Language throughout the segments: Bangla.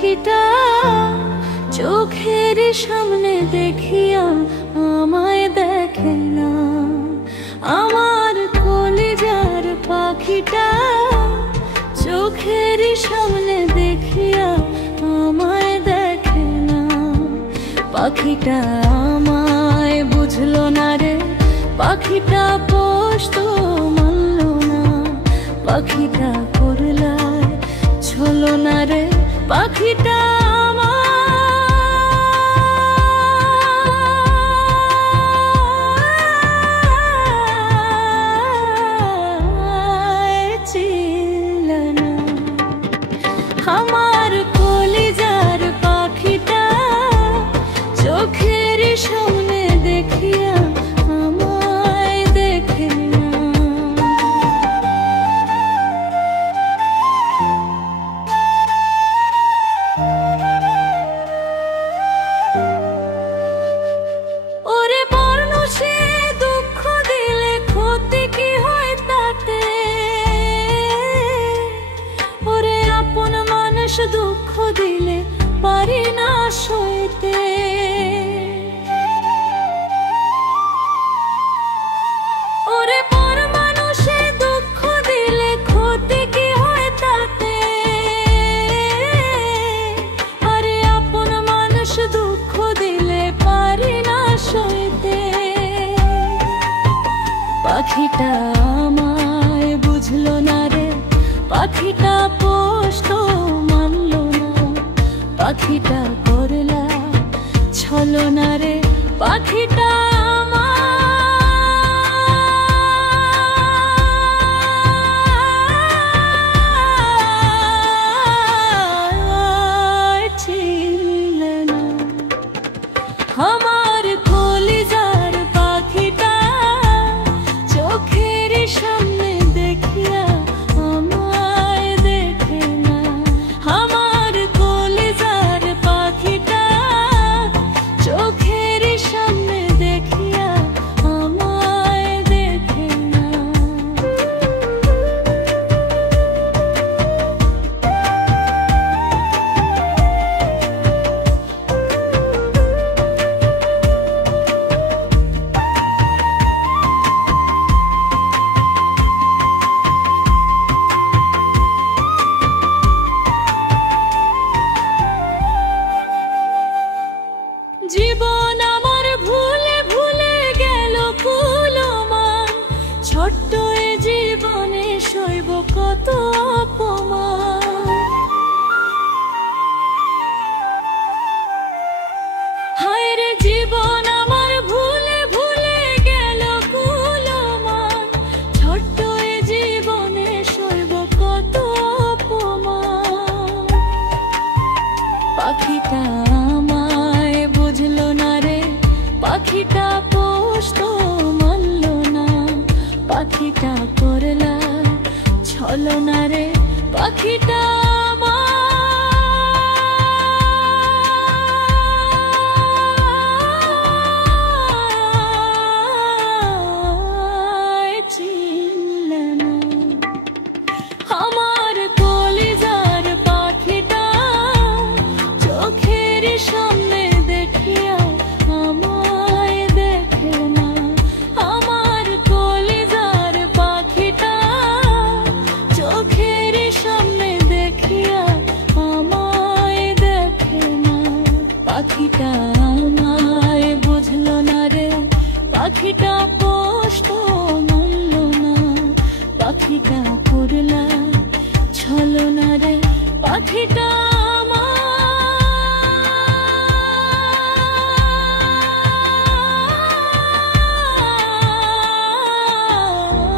পাখিটা চোখের সামনে দেখিয়া আমায় দেখে না। আমার কলিজার পাখিটা চোখের সামনে দেখিয়া আমায় দেখে না। পাখিটা আমায় বুঝলো না রে, পাখিটা পোষ তো মানলো না। পাখিটা করলায় ছলো না রে, পাখিটা আমার কলিজার পাখিটা চোখের সামনে দেখিয়া আমায় দেখে না। ওরে মানুষে দুঃখ দিলে ক্ষতি কি হয় তাতে, ওরে আপন মানুষ দুঃখ দিলে পারি না সইতে। ওরে পর মানুষে দুঃখ দিলে ক্ষতি কি হয় তাতে, আরে আপন মানুষ দুঃখ দিলে পারি না সইতে। পাখিটা আমায় বুঝলো না রে, পাখিটা পোষ তো মানলো না। পাখিটা করলা ছলো না রে, পাখিটা আমায় চিনলে না। আমার কলিজার পাখিটা চোখের সামনে দেখিয়া আমায় দেখে না। আমার কলিজার পাখিটা চোখের সামনে দেখিয়া আমায় দেখে না। জীবন আমার ভুলে ভুলে গেল কুলমান, ছোট্ট এ জীবনে সইব কত অপমান। হায় রে জীবন আমার ভুলে ভুলে গেল কুলমান, ছোট্ট এ জীবনে সইব কত অপমান। পাখিটা আমায় বুঝলো না রে, পাখিটা পোষ তো মানলো না। পাখিটা করলা ছলো না রে, পাখিটা আমায় চিনলে না। আমার কলিজার পাখিটা চোখের সামনে দেখিয়া আমায় দেখে না। আমার কলিজার পাখিটা চোখের সামনে দেখিয়া আমায় দেখে না। পাখিটা আমায় বুঝলো না রে, পাখিটা পোষ তো মানলো না। পাখিটা করলা ছলো না রে, পাখিটা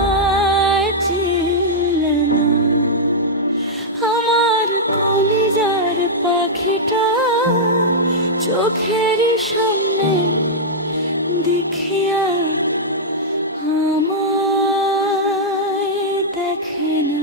আমায় চিনলে না। আমার কলিজার পাখিটা চোখের সামনে দেখিয়া আমায় দেখে না।